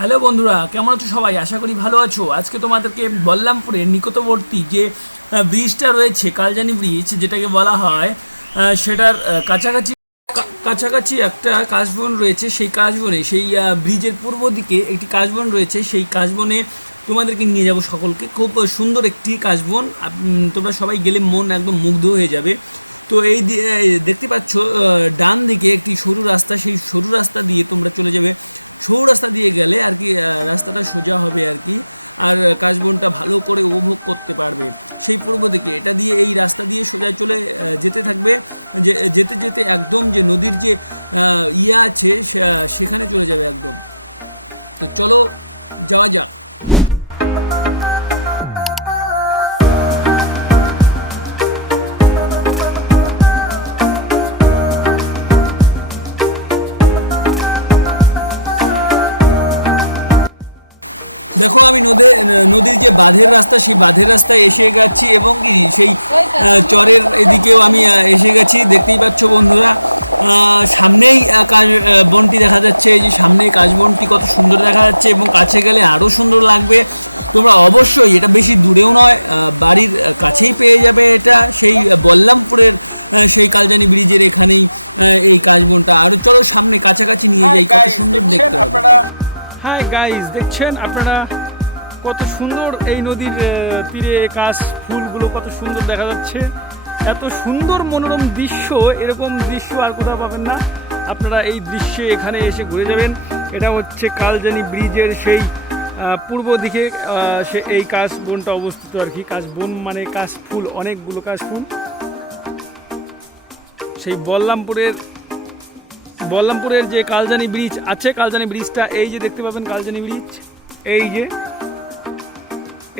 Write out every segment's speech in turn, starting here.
Hello বন্ধুরা, কেমন আছো সবাই? আশা করি ভালো আছো। আজকে তোমাদেরকে বল্লামপুরের নিকটবর্তী যে ব্রিজটা রয়েছে, কালজানি ব্রিজ যেটাকে বলা হয় সেটার কাছাকাছি কাছাকাছি একটা কাশবন রয়েছে। সেই কাশবনে, সেই ব্রিজের পূর্ব দিকে একটি কাশবন রয়েছে। সেই কাশবনে তোমাদেরকে নিয়ে যাব সকলকে। খুব সুন্দর একটি কাশবন। তোমরা সবাই গেলে মন একদম মুগ্ধ হয়ে যাবে। তো এই দেখতে পাচ্ছ ডান দিকে একটি সরু রাস্তা। সেই সরু রাস্তা দিয়ে তোমরা চলে যাবে সরু রাস্তা দিয়ে গেলে আর কি রাস্তাটা সোজা হবে আর কি, আর কাশবনটা ভালো করে উপভোগ করতে পারবে। সেই পূর্ব দিকে, এটা দিয়ে এই রাস্তা দিয়ে সোজা চলে যেতে থাকবে, যে, যেতে যেতে একদম যে নদীর যে ইয়া আছে, সে- সেখানে চলে যাবে একদম। তো চলো, যাওয়া যাক। দেখো আমি নদী, নদীর যে বাঁধের রাস্তা, সেই বাঁধের রাস্তায় এসে গেছি এবং কি সেই চরের এদিকেও আমি এসে গেছি। দেখতেই পাচ্ছ বন্ধুরা সামনেই কাশ বনটি দেখা যাচ্ছে। এই যে সামনে কাশ বনটি কত সুন্দর দেখা যাচ্ছে এবং কাছে গেলে আরও সুন্দর লাগবে। তোমরা অবশ্যই, এটা বেশি দূরেও নয় বাড়ির কাছেই পেয়ে যাবে এটা। সেই বল্লামপুরের সেই কালজানি ব্রিজের এখানেই এই কাশবনটা আর চলো সামনে কাছাকাছি নিয়ে যাই, কত সুন্দর দেখতে হবে হ্যাঁ গাইস দেখছেন আপনারা কত সুন্দর এই নদীর তীরে কাশ ফুলগুলো কত সুন্দর দেখা যাচ্ছে। এত সুন্দর মনোরম দৃশ্য, এরকম দৃশ্য আর কোথাও পাবেন না। আপনারা এই দৃশ্যে এখানে এসে ঘুরে যাবেন। এটা হচ্ছে কালজানি ব্রিজের সেই পূর্ব দিকে সে এই কাশ বনটা অবস্থিত আর কি। কাশ বন মানে কাশ ফুল, অনেকগুলো কাশ ফুল। সেই বল্লামপুরের বল্লামপুরের যে কালজানি ব্রিজ আছে, কালজানি ব্রিজটা এই যে দেখতে পাবেন, কালজানি ব্রিজ। এই যে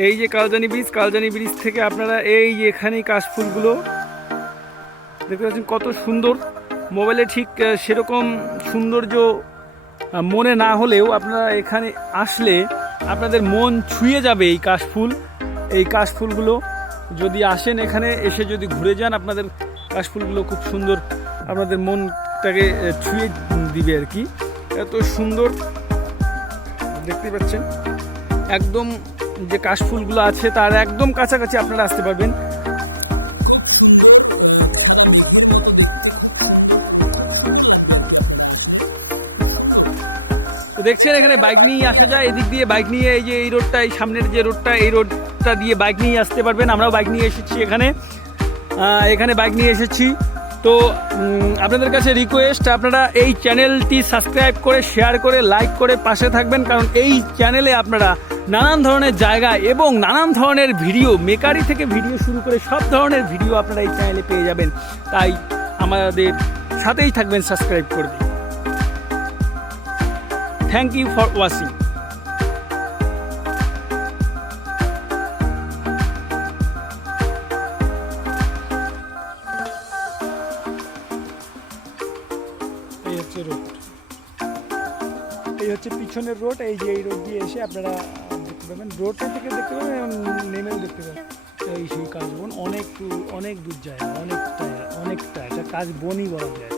এই যে কালজানি ব্রিজ কালজানি ব্রিজ থেকে আপনারা এই যে এখানেই কাশফুলগুলো দেখতে পাচ্ছেন, কত সুন্দর। মোবাইলে ঠিক সেরকম সৌন্দর্য মনে না হলেও আপনারা এখানে আসলে আপনাদের মন ছুঁয়ে যাবে এই কাশফুল। এই কাশফুলগুলো যদি আসেন এখানে, এসে যদি ঘুরে যান, আপনাদের কাশফুলগুলো খুব সুন্দর, আপনাদের মনটাকে আহ, ছুঁয়ে দিবে আর কি। এত সুন্দর। দেখতে পাচ্ছেন। একদম যে কাশফুলগুলো আছে তার একদম কাছাকাছি আপনারা আসতে পারবেন। খুব সুন্দর সাদা মেঘের মতো দেখতে খুব সুন্দর খুব সুন্দর লাগবে আর কি আপনারা আসলে। খুব সুন্দর। এদিক দিয়ে বাইক নিয়ে এই যে এই রোডটা এই সামনের যে রোডটা এই রোডটা দিয়ে বাইক নিয়ে আসতে পারবেন। আমরাও বাইক নিয়ে এসেছি এখানে। আহ, এখানে বাইক নিয়ে এসেছি। তো আপনাদের কাছে রিকোয়েস্ট আপনারা এই চ্যানেলটি সাবস্ক্রাইব করে শেয়ার করে লাইক করে পাশে থাকবেন, কারণ এই চ্যানেলে আপনারা নানান ধরনের জায়গা এবং নানান ধরনের ভিডিও মেকারি থেকে ভিডিও শুরু করে সব ধরনের ভিডিও আপনারা এই চ্যানেলে পেয়ে যাবেন। তাই আমাদের সাথেই থাকবেন সাবস্ক্রাইব করে দিন। থ্যাংক ইউ ফর ওয়াচিং হচ্ছে পিছনের রোড, এই যে এই রোড দিয়ে এসে আপনারা দেখতে পাবেন। রোডটা থেকে দেখতে পাবেন, এবং দেখতে পাবেন। এই সেই কাজ বন অনেক অনেক দূর যায়, অনেকটা অনেকটা, এটা কাজ বনই বলা যায়।